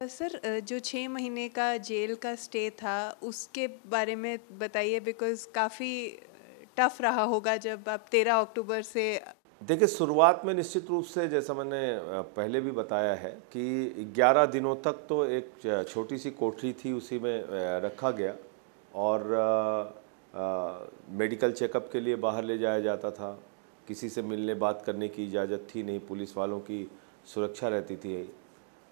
Sir जो 6 महीने का जेल का स्टे था उसके बारे में बताइए बिकॉज़ काफ़ी टफ रहा होगा जब आप 13 अक्टूबर से। देखिए, शुरुआत में निश्चित रूप से जैसा मैंने पहले भी बताया है कि 11 दिनों तक तो एक छोटी सी कोठरी थी, उसी में रखा गया। और मेडिकल चेकअप के लिए बाहर ले जाया जाता था। किसी से मिलने बात करने की इजाज़त थी नहीं, पुलिस वालों की सुरक्षा रहती थी।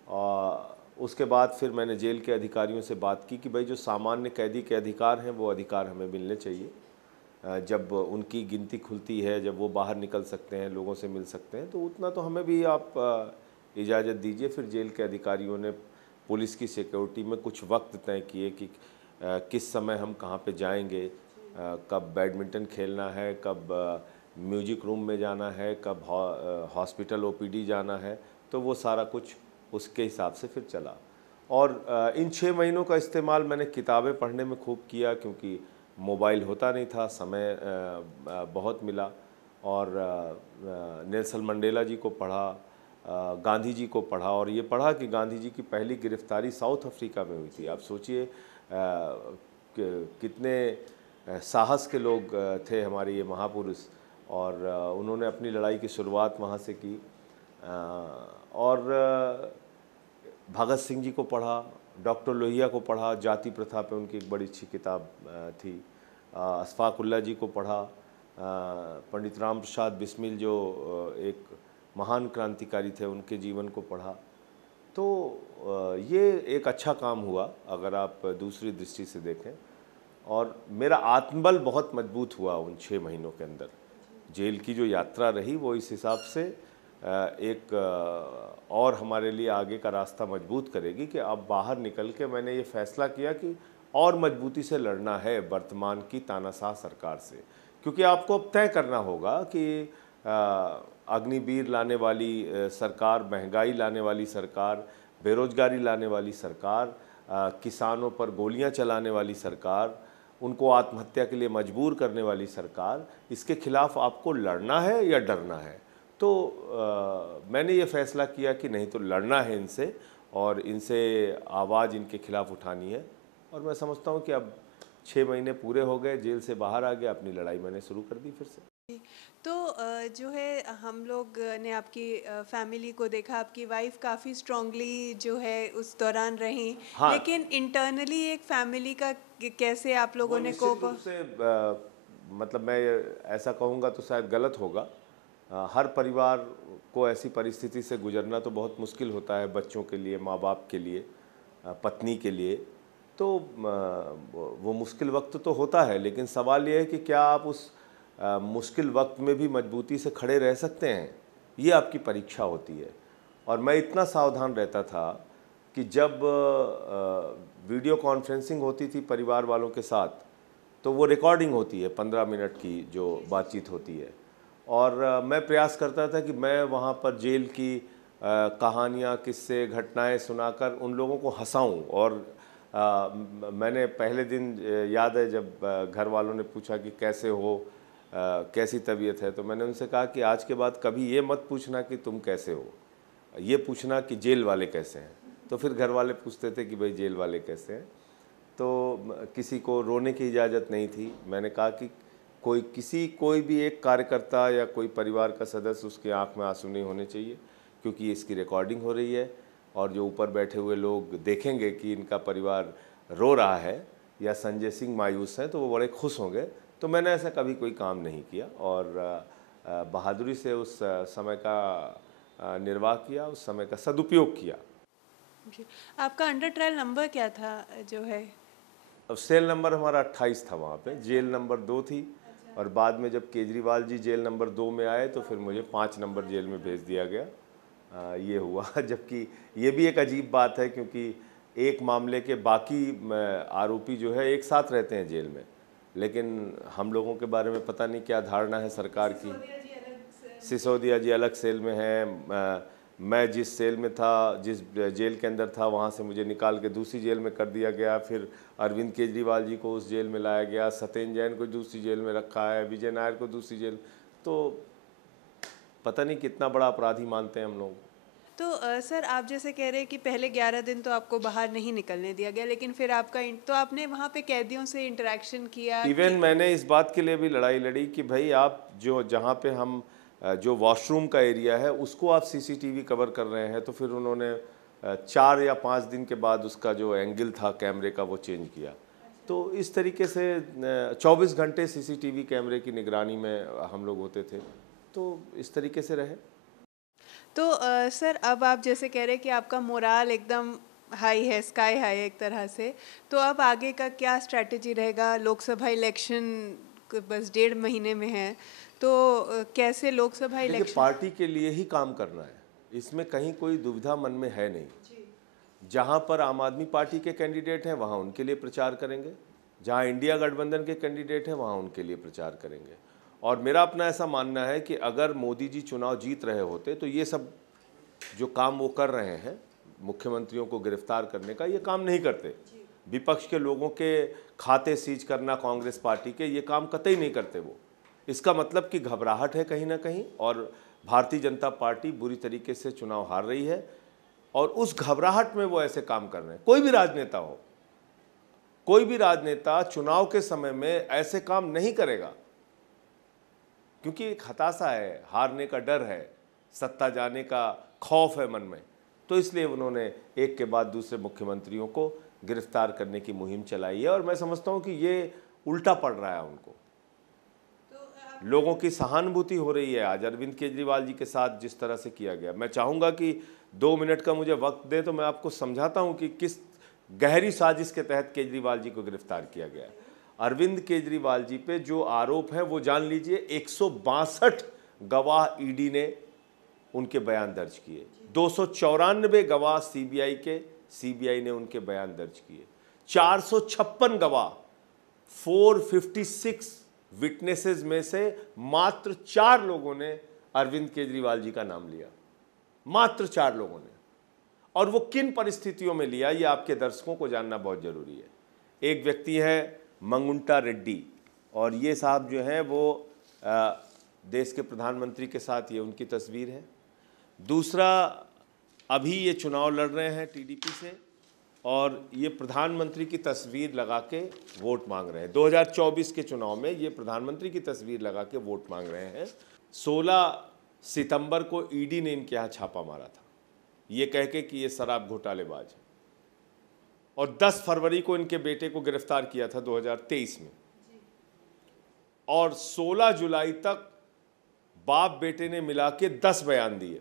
और उसके बाद फिर मैंने जेल के अधिकारियों से बात की कि भाई जो सामान्य कैदी के अधिकार हैं वो अधिकार हमें मिलने चाहिए। जब उनकी गिनती खुलती है, जब वो बाहर निकल सकते हैं, लोगों से मिल सकते हैं, तो उतना तो हमें भी आप इजाज़त दीजिए। फिर जेल के अधिकारियों ने पुलिस की सिक्योरिटी में कुछ वक्त तय किए कि किस समय हम कहाँ पे जाएंगे, कब बैडमिंटन खेलना है, कब म्यूजिक रूम में जाना है, कब हॉस्पिटल ओपीडी जाना है। तो वो सारा कुछ उसके हिसाब से फिर चला। और इन 6 महीनों का इस्तेमाल मैंने किताबें पढ़ने में खूब किया, क्योंकि मोबाइल होता नहीं था, समय बहुत मिला। और नेल्सन मंडेला जी को पढ़ा, गांधी जी को पढ़ा, और ये पढ़ा कि गांधी जी की पहली गिरफ्तारी साउथ अफ्रीका में हुई थी। आप सोचिए कितने साहस के लोग थे हमारे ये महापुरुष। और उन्होंने अपनी लड़ाई की शुरुआत वहाँ से की। और भगत सिंह जी को पढ़ा, डॉक्टर लोहिया को पढ़ा, जाति प्रथा पे उनकी एक बड़ी अच्छी किताब थी। अशफाक उल्लाह जी को पढ़ा, पंडित राम प्रसाद बिस्मिल जो एक महान क्रांतिकारी थे, उनके जीवन को पढ़ा। तो ये एक अच्छा काम हुआ अगर आप दूसरी दृष्टि से देखें। और मेरा आत्मबल बहुत मजबूत हुआ उन 6 महीनों के अंदर। जेल की जो यात्रा रही वो इस हिसाब से एक और हमारे लिए आगे का रास्ता मजबूत करेगी कि अब बाहर निकल के मैंने ये फैसला किया कि और मजबूती से लड़ना है वर्तमान की तानाशाह सरकार से। क्योंकि आपको अब तय करना होगा कि अग्निवीर लाने वाली सरकार, महंगाई लाने वाली सरकार, बेरोजगारी लाने वाली सरकार, किसानों पर गोलियां चलाने वाली सरकार, उनको आत्महत्या के लिए मजबूर करने वाली सरकार, इसके खिलाफ आपको लड़ना है या डरना है। तो मैंने ये फैसला किया कि नहीं, तो लड़ना है इनसे, और इनसे आवाज़ इनके खिलाफ उठानी है। और मैं समझता हूँ कि अब 6 महीने पूरे हो गए, जेल से बाहर आ गया, अपनी लड़ाई मैंने शुरू कर दी फिर से। जी, तो जो है हम लोग ने आपकी फैमिली को देखा, आपकी वाइफ काफ़ी स्ट्रांगली जो है उस दौरान रहीं, हाँ, लेकिन इंटरनली एक फैमिली का कैसे आप वो लोगों ने निश्चित कोप। रूप से मतलब मैं ऐसा कहूँगा तो शायद गलत होगा। हर परिवार को ऐसी परिस्थिति से गुजरना तो बहुत मुश्किल होता है, बच्चों के लिए, माँ बाप के लिए, पत्नी के लिए। तो वो मुश्किल वक्त तो होता है, लेकिन सवाल ये है कि क्या आप उस मुश्किल वक्त में भी मजबूती से खड़े रह सकते हैं, ये आपकी परीक्षा होती है। और मैं इतना सावधान रहता था कि जब वीडियो कॉन्फ्रेंसिंग होती थी परिवार वालों के साथ, तो वो रिकॉर्डिंग होती है 15 मिनट की जो बातचीत होती है। और मैं प्रयास करता था कि मैं वहाँ पर जेल की कहानियाँ, किस्से, घटनाएं सुनाकर उन लोगों को हंसाऊं। और मैंने पहले दिन याद है जब घर वालों ने पूछा कि कैसे हो, कैसी तबीयत है, तो मैंने उनसे कहा कि आज के बाद कभी ये मत पूछना कि तुम कैसे हो, ये पूछना कि जेल वाले कैसे हैं। तो फिर घर वाले पूछते थे कि भाई जेल वाले कैसे हैं। तो किसी को रोने की इजाज़त नहीं थी। मैंने कहा कि कोई भी एक कार्यकर्ता या कोई परिवार का सदस्य, उसकी आंख में आंसू नहीं होने चाहिए, क्योंकि इसकी रिकॉर्डिंग हो रही है। और जो ऊपर बैठे हुए लोग देखेंगे कि इनका परिवार रो रहा है या संजय सिंह मायूस हैं, तो वो बड़े खुश होंगे। तो मैंने ऐसा कभी कोई काम नहीं किया, और बहादुरी से उस समय का निर्वाह किया, उस समय का सदुपयोग किया। जी, आपका अंडर ट्रायल नंबर क्या था जो है। अब सेल नंबर हमारा 28 था वहाँ पे, जेल नंबर 2 थी। और बाद में जब केजरीवाल जी जेल नंबर 2 में आए तो फिर मुझे 5 नंबर जेल में भेज दिया गया। ये हुआ जबकि ये भी एक अजीब बात है, क्योंकि एक मामले के बाकी आरोपी जो है एक साथ रहते हैं जेल में। लेकिन हम लोगों के बारे में पता नहीं क्या धारणा है सरकार की। सिसोदिया जी अलग सेल में हैं। मैं जिस सेल में था, जिस जेल के अंदर था, वहाँ से मुझे निकाल के दूसरी जेल में कर दिया गया। फिर अरविंद केजरीवाल जी को उस जेल में लाया गया, सत्येंद्र जैन को दूसरी जेल में रखा है, विजय नायर को दूसरी जेल। तो पता नहीं कितना बड़ा अपराधी मानते हैं हम लोग। तो सर आप जैसे कह रहे हैं कि पहले 11 दिन तो आपको बाहर नहीं निकलने दिया गया, लेकिन फिर आपका तो आपने वहाँ पे कैदियों से इंटरेक्शन किया इवन कि मैंने इस बात के लिए भी लड़ाई लड़ी कि भाई आप जो जहाँ पे हम जो वॉशरूम का एरिया है उसको आप सीसीटीवी कवर कर रहे हैं, तो फिर उन्होंने 4 या 5 दिन के बाद उसका जो एंगल था कैमरे का वो चेंज किया। तो इस तरीके से 24 घंटे सीसीटीवी कैमरे की निगरानी में हम लोग होते थे, तो इस तरीके से रहे। तो सर अब आप जैसे कह रहे हैं कि आपका मोराल एकदम हाई है, स्काई हाई है एक तरह से, तो अब आगे का क्या स्ट्रैटेजी रहेगा? लोकसभा इलेक्शन बस 1.5 महीने में है, तो कैसे लोकसभा देखिए, इलेक्शन? पार्टी के लिए ही काम करना है, इसमें कहीं कोई दुविधा मन में है नहीं। जहाँ पर आम आदमी पार्टी के कैंडिडेट हैं वहाँ उनके लिए प्रचार करेंगे, जहाँ इंडिया गठबंधन के कैंडिडेट हैं वहाँ उनके लिए प्रचार करेंगे। और मेरा अपना ऐसा मानना है कि अगर मोदी जी चुनाव जीत रहे होते तो ये सब जो काम वो कर रहे हैं, मुख्यमंत्रियों को गिरफ्तार करने का, ये काम नहीं करते। विपक्ष के लोगों के खाते सीज करना कांग्रेस पार्टी के, ये काम कतई नहीं करते वो। इसका मतलब कि घबराहट है कहीं ना कहीं, और भारतीय जनता पार्टी बुरी तरीके से चुनाव हार रही है, और उस घबराहट में वो ऐसे काम कर रहे हैं। कोई भी राजनेता हो, कोई भी राजनेता चुनाव के समय में ऐसे काम नहीं करेगा, क्योंकि एक हताशा है, हारने का डर है, सत्ता जाने का खौफ है मन में। तो इसलिए उन्होंने एक के बाद दूसरे मुख्यमंत्रियों को गिरफ्तार करने की मुहिम चलाई है, और मैं समझता हूं कि ये उल्टा पड़ रहा है उनको। लोगों की सहानुभूति हो रही है आज अरविंद केजरीवाल जी के साथ जिस तरह से किया गया। मैं चाहूँगा कि 2 मिनट का मुझे वक्त दे तो मैं आपको समझाता हूँ कि किस गहरी साजिश के तहत केजरीवाल जी को गिरफ्तार किया गया। अरविंद केजरीवाल जी पे जो आरोप है वो जान लीजिए, 162 गवाह ईडी ने उनके बयान दर्ज किए, 294 गवाह सीबीआई ने उनके बयान दर्ज किए, 456 गवाह 456 विटनेसेस में से मात्र 4 लोगों ने अरविंद केजरीवाल जी का नाम लिया, मात्र 4 लोगों ने। और वो किन परिस्थितियों में लिया, ये आपके दर्शकों को जानना बहुत जरूरी है। एक व्यक्ति है मंगुंटा रेड्डी, और ये साहब जो हैं वो देश के प्रधानमंत्री के साथ, ये उनकी तस्वीर है। दूसरा, अभी ये चुनाव लड़ रहे हैं टीडीपी से, और ये प्रधानमंत्री की तस्वीर लगा के वोट मांग रहे हैं। 2024 के चुनाव में ये प्रधानमंत्री की तस्वीर लगा के वोट मांग रहे हैं। 16 सितंबर को ईडी ने इनके यहाँ छापा मारा था, ये कह के कि ये शराब घोटालेबाज है, और 10 फरवरी को इनके बेटे को गिरफ्तार किया था 2023 में, और 16 जुलाई तक बाप बेटे ने मिला के 10 बयान दिए।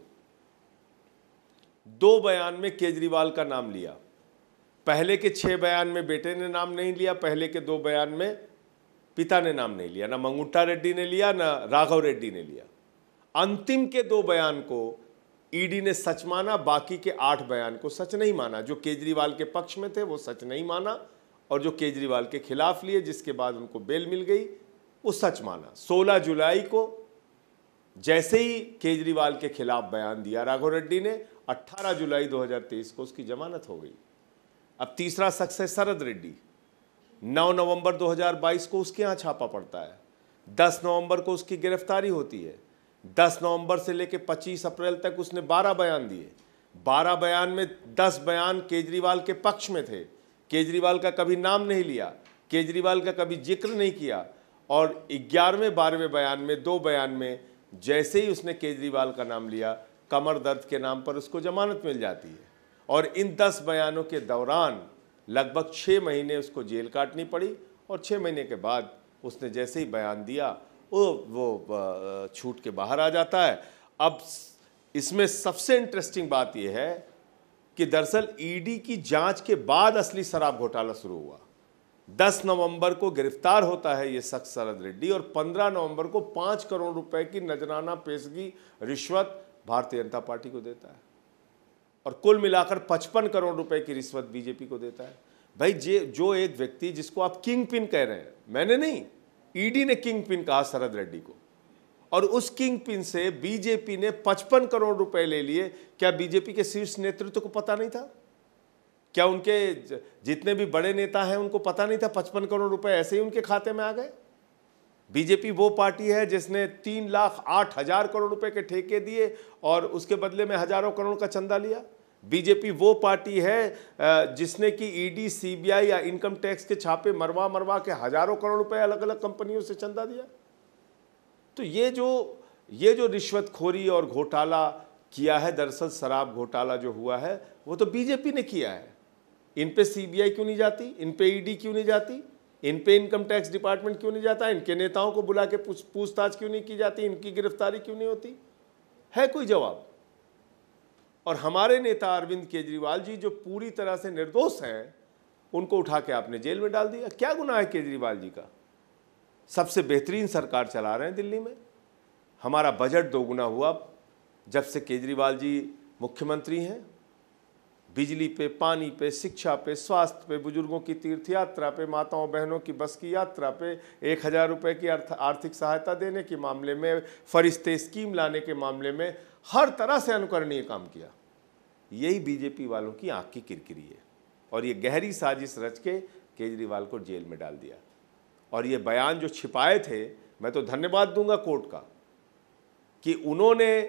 2 बयान में केजरीवाल का नाम लिया, पहले के 6 बयान में बेटे ने नाम नहीं लिया, पहले के 2 बयान में पिता ने नाम नहीं लिया, ना मंगुंटा रेड्डी ने लिया ना राघव रेड्डी ने लिया। अंतिम के 2 बयान को ईडी ने सच माना, बाकी के 8 बयान को सच नहीं माना। जो केजरीवाल के पक्ष में थे वो सच नहीं माना, और जो केजरीवाल के खिलाफ लिए, जिसके बाद उनको बेल मिल गई, वो सच माना। 16 जुलाई को जैसे ही केजरीवाल के खिलाफ बयान दिया राघव रेड्डी ने, 18 जुलाई 2023 को उसकी जमानत हो गई। अब तीसरा शख्स है शरद रेड्डी। 9 नवंबर 2022 को उसके यहाँ छापा पड़ता है, 10 नवंबर को उसकी गिरफ्तारी होती है। 10 नवंबर से लेकर 25 अप्रैल तक उसने 12 बयान दिए। 12 बयान में 10 बयान केजरीवाल के पक्ष में थे, केजरीवाल का कभी नाम नहीं लिया, केजरीवाल का कभी जिक्र नहीं किया। और 11वें 12वें बयान में, 2 बयान में जैसे ही उसने केजरीवाल का नाम लिया, कमर दर्द के नाम पर उसको जमानत मिल जाती है। और इन 10 बयानों के दौरान लगभग 6 महीने उसको जेल काटनी पड़ी, और 6 महीने के बाद उसने जैसे ही बयान दिया वो छूट के बाहर आ जाता है। अब इसमें सबसे इंटरेस्टिंग बात यह है कि दरअसल ईडी की जांच के बाद असली शराब घोटाला शुरू हुआ। 10 नवंबर को गिरफ्तार होता है ये शख्स शरद रेड्डी, और 15 नवंबर को 5 करोड़ रुपए की नजराना पेशगी रिश्वत भारतीय जनता पार्टी को देता है, और कुल मिलाकर 55 करोड़ रुपए की रिश्वत बीजेपी को देता है। भाई जो एक व्यक्ति जिसको आप किंग पिन कह रहे हैं, मैंने नहीं, ईडी ने किंग पिन कहा शरद रेड्डी को, और उस किंग पिन से बीजेपी ने 55 करोड़ रुपए ले लिए। क्या बीजेपी के शीर्ष नेतृत्व को पता नहीं था? क्या उनके जितने भी बड़े नेता हैं उनको पता नहीं था 55 करोड़ रुपए ऐसे ही उनके खाते में आ गए? बीजेपी वो पार्टी है जिसने 3,08,000 करोड़ रुपए के ठेके दिए और उसके बदले में हजारों करोड़ का चंदा लिया। बीजेपी वो पार्टी है जिसने कि ईडी, सीबीआई या इनकम टैक्स के छापे मरवा मरवा के हजारों करोड़ रुपए अलग अलग कंपनियों से चंदा दिया। तो ये जो रिश्वतखोरी और घोटाला किया है, दरअसल शराब घोटाला जो हुआ है वो तो बीजेपी ने किया है। इन पे सीबीआई क्यों नहीं जाती, इन पे ईडी क्यों नहीं जाती, इन पे इनकम टैक्स डिपार्टमेंट क्यों नहीं जाता, इनके नेताओं को बुला के पूछताछ क्यों नहीं की जाती, इनकी गिरफ्तारी क्यों नहीं होती? है कोई जवाब? और हमारे नेता अरविंद केजरीवाल जी जो पूरी तरह से निर्दोष हैं, उनको उठा के आपने जेल में डाल दिया। क्या गुनाह है केजरीवाल जी का? सबसे बेहतरीन सरकार चला रहे हैं दिल्ली में। हमारा बजट दोगुना हुआ जब से केजरीवाल जी मुख्यमंत्री हैं। बिजली पे, पानी पे, शिक्षा पे, स्वास्थ्य पे, बुजुर्गों की तीर्थ यात्रा पे, माताओं बहनों की बस की यात्रा पे, 1,000 रुपये की आर्थिक सहायता देने के मामले में, फरिश्ते स्कीम लाने के मामले में हर तरह से अनुकरणीय काम किया। यही बीजेपी वालों की आंख की किरकिरी है और ये गहरी साजिश रच के केजरीवाल को जेल में डाल दिया। और ये बयान जो छिपाए थे, मैं तो धन्यवाद दूंगा कोर्ट का कि उन्होंने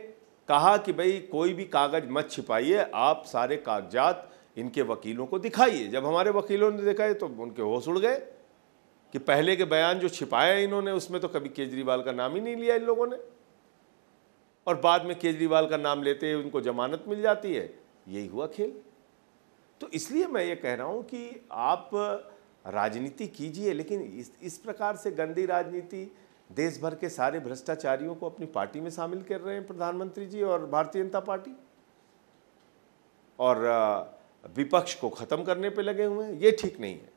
कहा कि भाई कोई भी कागज मत छिपाइए, आप सारे कागजात इनके वकीलों को दिखाइए। जब हमारे वकीलों ने दिखाए तो उनके होश उड़ गए कि पहले के बयान जो छिपाया इन्होंने उसमें तो कभी केजरीवाल का नाम ही नहीं लिया इन लोगों ने, और बाद में केजरीवाल का नाम लेते ही उनको जमानत मिल जाती है। यही हुआ खेल। तो इसलिए मैं ये कह रहा हूं कि आप राजनीति कीजिए, लेकिन इस प्रकार से गंदी राजनीति देश भर के सारे भ्रष्टाचारियों को अपनी पार्टी में शामिल कर रहे हैं प्रधानमंत्री जी और भारतीय जनता पार्टी, और विपक्ष को खत्म करने पे लगे हुए हैं। ये ठीक नहीं है।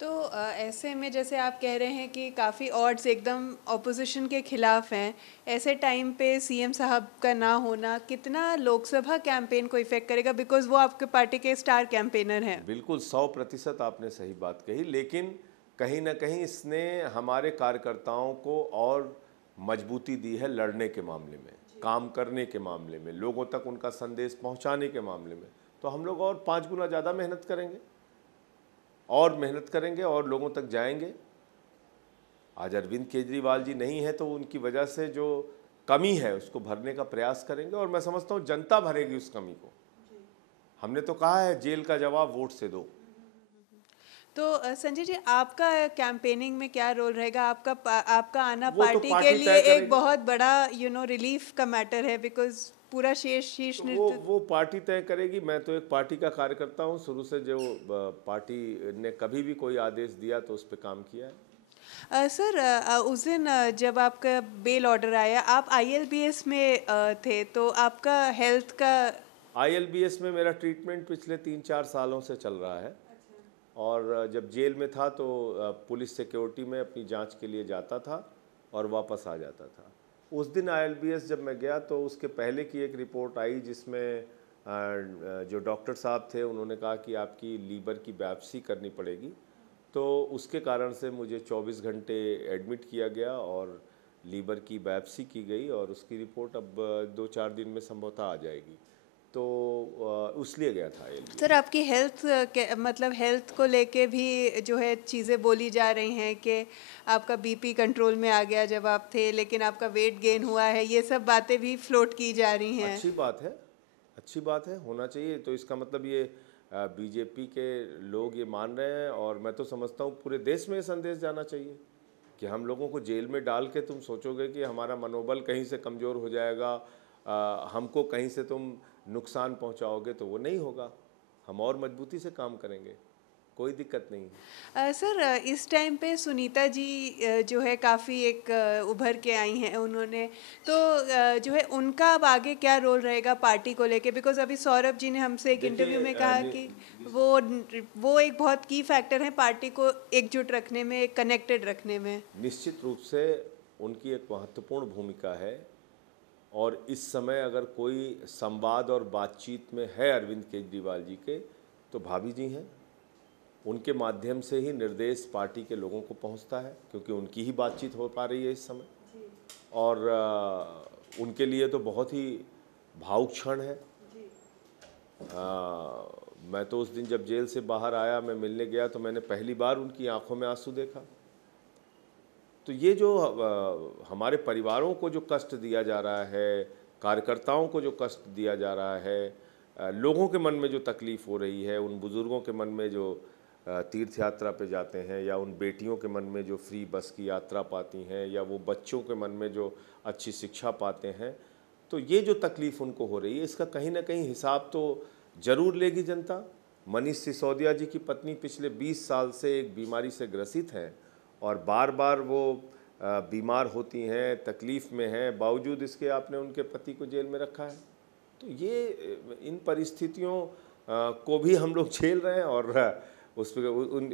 तो ऐसे में जैसे आप कह रहे हैं कि काफ़ी ऑड्स एकदम ऑपोजिशन के खिलाफ हैं, ऐसे टाइम पे सीएम साहब का ना होना कितना लोकसभा कैंपेन को इफेक्ट करेगा? बिकॉज वो आपके पार्टी के स्टार कैंपेनर हैं। बिल्कुल 100% आपने सही बात कही, लेकिन कहीं ना कहीं इसने हमारे कार्यकर्ताओं को और मजबूती दी है लड़ने के मामले में, काम करने के मामले में, लोगों तक उनका संदेश पहुंचाने के मामले में। तो हम लोग और 5 गुना ज़्यादा मेहनत करेंगे और लोगों तक जाएंगे। आज अरविंद केजरीवाल जी नहीं है तो उनकी वजह से जो कमी है उसको भरने का प्रयास करेंगे, और मैं समझता हूँ जनता भरेगी उस कमी को। हमने तो कहा है जेल का जवाब वोट से दो। तो संजय जी, आपका कैंपेनिंग में क्या रोल रहेगा? आपका आना वो तो पार्टी के पार्टी लिए तय एक करेगी। बहुत बड़ा रिलीफ का मैटर है, बिकॉज पूरा शीर्ष तो वो पार्टी तय करेगी। मैं तो एक पार्टी का कार्यकर्ता हूँ शुरू से, जो पार्टी ने कभी भी कोई आदेश दिया तो उस पर काम किया है। सर, उस दिन जब आपका बेल ऑर्डर आया, आप आईएलबीएस में थे, तो आपका हेल्थ का आईएलबीएस में मेरा ट्रीटमेंट पिछले 3-4 सालों से चल रहा है। और जब जेल में था तो पुलिस सिक्योरिटी में अपनी जांच के लिए जाता था और वापस आ जाता था। उस दिन आईएलबीएस जब मैं गया तो उसके पहले की एक रिपोर्ट आई जिसमें जो डॉक्टर साहब थे उन्होंने कहा कि आपकी लीवर की बायोप्सी करनी पड़ेगी। तो उसके कारण से मुझे 24 घंटे एडमिट किया गया और लीवर की बायोप्सी की गई, और उसकी रिपोर्ट अब 2-4 दिन में संभवतः आ जाएगी। तो उसलिए गया था आईएलबीएस। सर, आपकी मतलब हेल्थ को लेके भी जो है चीज़ें बोली जा रही हैं कि आपका बीपी कंट्रोल में आ गया जब आप थे, लेकिन आपका वेट गेन हुआ है, ये सब बातें भी फ्लोट की जा रही हैं। अच्छी बात है, होना चाहिए। तो इसका मतलब ये बीजेपी के लोग ये मान रहे हैं, और मैं तो समझता हूँ पूरे देश में ये संदेश जाना चाहिए कि हम लोगों को जेल में डाल के तुम सोचोगे कि हमारा मनोबल कहीं से कमज़ोर हो जाएगा, हमको कहीं से तुम नुकसान पहुंचाओगे, तो वो नहीं होगा। हम और मजबूती से काम करेंगे, कोई दिक्कत नहीं है। सर, इस टाइम पे सुनीता जी जो है काफ़ी एक उभर के आई हैं उन्होंने, तो जो है उनका अब आगे क्या रोल रहेगा पार्टी को लेके? बिकॉज अभी सौरभ जी ने हमसे एक इंटरव्यू में कहा कि वो एक बहुत की फैक्टर है पार्टी को एकजुट रखने में, कनेक्टेड रखने में। निश्चित रूप से उनकी एक महत्वपूर्ण भूमिका है, और इस समय अगर कोई संवाद और बातचीत में है अरविंद केजरीवाल जी के, तो भाभी जी हैं। उनके माध्यम से ही निर्देश पार्टी के लोगों को पहुंचता है, क्योंकि उनकी ही बातचीत हो पा रही है इस समय। और उनके लिए तो बहुत ही भावुक क्षण है। मैं तो उस दिन जब जेल से बाहर आया, मैं मिलने गया, तो मैंने पहली बार उनकी आंखों में आंसू देखा। तो ये जो हमारे परिवारों को जो कष्ट दिया जा रहा है, कार्यकर्ताओं को जो कष्ट दिया जा रहा है, लोगों के मन में जो तकलीफ़ हो रही है, उन बुज़ुर्गों के मन में जो तीर्थ यात्रा पे जाते हैं, या उन बेटियों के मन में जो फ्री बस की यात्रा पाती हैं, या वो बच्चों के मन में जो अच्छी शिक्षा पाते हैं, तो ये जो तकलीफ़ उनको हो रही है, इसका कहीं ना कहीं हिसाब तो ज़रूर लेगी जनता। मनीष सिसोदिया जी की पत्नी पिछले 20 साल से एक बीमारी से ग्रसित हैं और बार बार वो बीमार होती हैं, तकलीफ़ में हैं, बावजूद इसके आपने उनके पति को जेल में रखा है। तो ये इन परिस्थितियों को भी हम लोग झेल रहे हैं और उस पर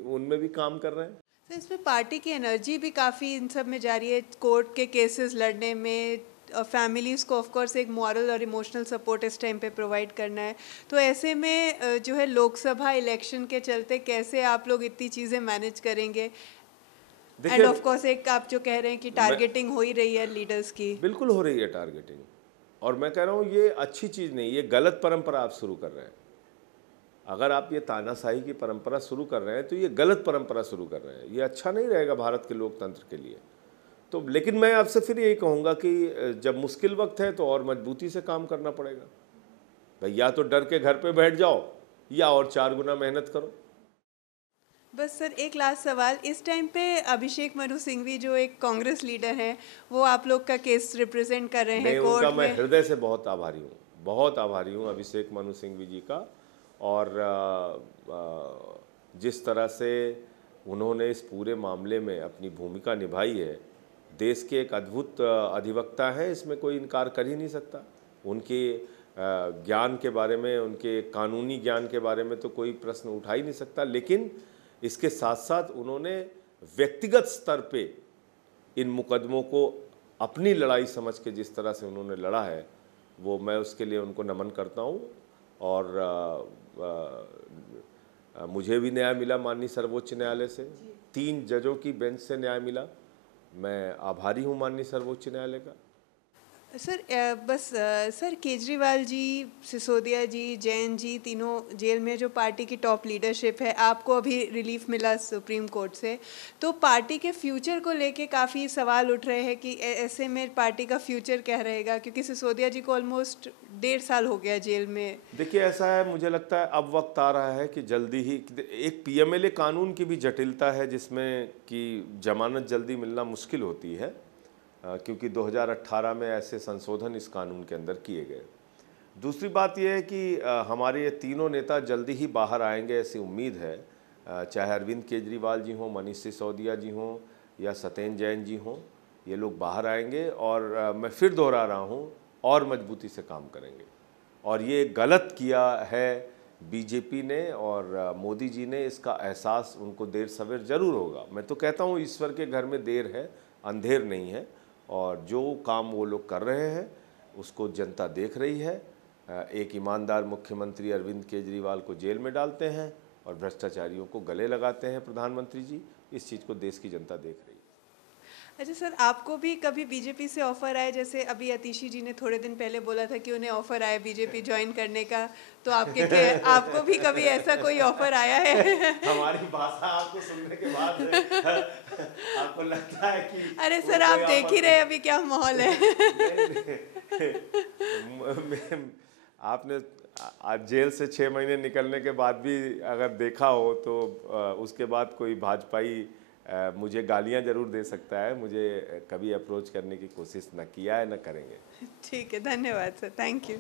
उनमें भी काम कर रहे हैं। तो इसमें पार्टी की एनर्जी भी काफ़ी इन सब में जा रही है, कोर्ट के केसेस लड़ने में, और फैमिलीज़ को ऑफ कोर्स एक मॉरल और इमोशनल सपोर्ट इस टाइम पे प्रोवाइड करना है। तो ऐसे में जो है लोकसभा इलेक्शन के चलते कैसे आप लोग इतनी चीज़ें मैनेज करेंगे? एंड ऑफ कोर्स एक आप जो कह रहे हैं कि टारगेटिंग हो ही रही है लीडर्स की। बिल्कुल हो रही है टारगेटिंग, और मैं कह रहा हूँ ये अच्छी चीज़ नहीं, ये गलत परंपरा आप शुरू कर रहे हैं। अगर आप ये तानाशाही की परंपरा शुरू कर रहे हैं तो ये गलत परंपरा शुरू कर रहे हैं, ये अच्छा नहीं रहेगा भारत के लोकतंत्र के लिए। तो लेकिन मैं आपसे फिर यही कहूँगा कि जब मुश्किल वक्त है तो और मजबूती से काम करना पड़ेगा भाई, या तो डर के घर पे बैठ जाओ या और 4 गुना मेहनत करो। बस सर एक लास्ट सवाल, इस टाइम पे अभिषेक मनु सिंघवी जो एक कांग्रेस लीडर हैं, वो आप लोग का केस रिप्रेजेंट कर रहे हैं कोर्ट में। मैं हृदय से बहुत आभारी हूँ, बहुत आभारी हूँ अभिषेक मनु सिंघवी जी का। और जिस तरह से उन्होंने इस पूरे मामले में अपनी भूमिका निभाई है, देश के एक अद्भुत अधिवक्ता हैं, इसमें कोई इनकार कर ही नहीं सकता। उनके ज्ञान के बारे में, उनके कानूनी ज्ञान के बारे में तो कोई प्रश्न उठा ही नहीं सकता। लेकिन इसके साथ साथ उन्होंने व्यक्तिगत स्तर पे इन मुकदमों को अपनी लड़ाई समझ के जिस तरह से उन्होंने लड़ा है, वो मैं उसके लिए उनको नमन करता हूँ। और मुझे भी न्याय मिला माननीय सर्वोच्च न्यायालय से, 3 जजों की बेंच से न्याय मिला। मैं आभारी हूँ माननीय सर्वोच्च न्यायालय का। सर सर केजरीवाल जी, सिसोदिया जी, जैन जी, तीनों जेल में जो पार्टी की टॉप लीडरशिप है, आपको अभी रिलीफ मिला सुप्रीम कोर्ट से, तो पार्टी के फ्यूचर को लेके काफ़ी सवाल उठ रहे हैं कि ऐसे में पार्टी का फ्यूचर क्या रहेगा, क्योंकि सिसोदिया जी को ऑलमोस्ट 1.5 साल हो गया जेल में। देखिए ऐसा है, मुझे लगता है अब वक्त आ रहा है कि जल्दी ही एक पीएमएलए कानून की भी जटिलता है, जिसमें कि जमानत जल्दी मिलना मुश्किल होती है, क्योंकि 2018 में ऐसे संशोधन इस कानून के अंदर किए गए। दूसरी बात यह है कि हमारे ये तीनों नेता जल्दी ही बाहर आएंगे, ऐसी उम्मीद है। चाहे अरविंद केजरीवाल जी हों, मनीष सिसोदिया जी हों, या सत्येंद्र जैन जी हों, ये लोग बाहर आएंगे और मैं फिर दोहरा रहा हूँ, और मजबूती से काम करेंगे। और ये गलत किया है बीजेपी ने और मोदी जी ने, इसका एहसास उनको देर सवेर ज़रूर होगा। मैं तो कहता हूँ ईश्वर के घर में देर है, अंधेर नहीं है। और जो काम वो लोग कर रहे हैं उसको जनता देख रही है। एक ईमानदार मुख्यमंत्री अरविंद केजरीवाल को जेल में डालते हैं और भ्रष्टाचारियों को गले लगाते हैं प्रधानमंत्री जी। इस चीज़ को देश की जनता देख रही है। अच्छा सर, आपको भी कभी बीजेपी से ऑफर आया? जैसे अभी अतिशी जी ने थोड़े दिन पहले बोला था कि उन्हें ऑफर आया बीजेपी ज्वाइन करने का, तो आपको भी कभी ऐसा कोई ऑफर आया है? हमारी भाषा आपको सुनने के बाद आपको लगता है कि अरे सर, आप देख ही रहे अभी क्या माहौल है। आपने आज जेल से 6 महीने निकलने के बाद भी अगर देखा हो तो उसके बाद कोई भाजपाई मुझे गालियां जरूर दे सकता है, मुझे कभी अप्रोच करने की कोशिश न किया है, न करेंगे। ठीक है, धन्यवाद सर, थैंक यू।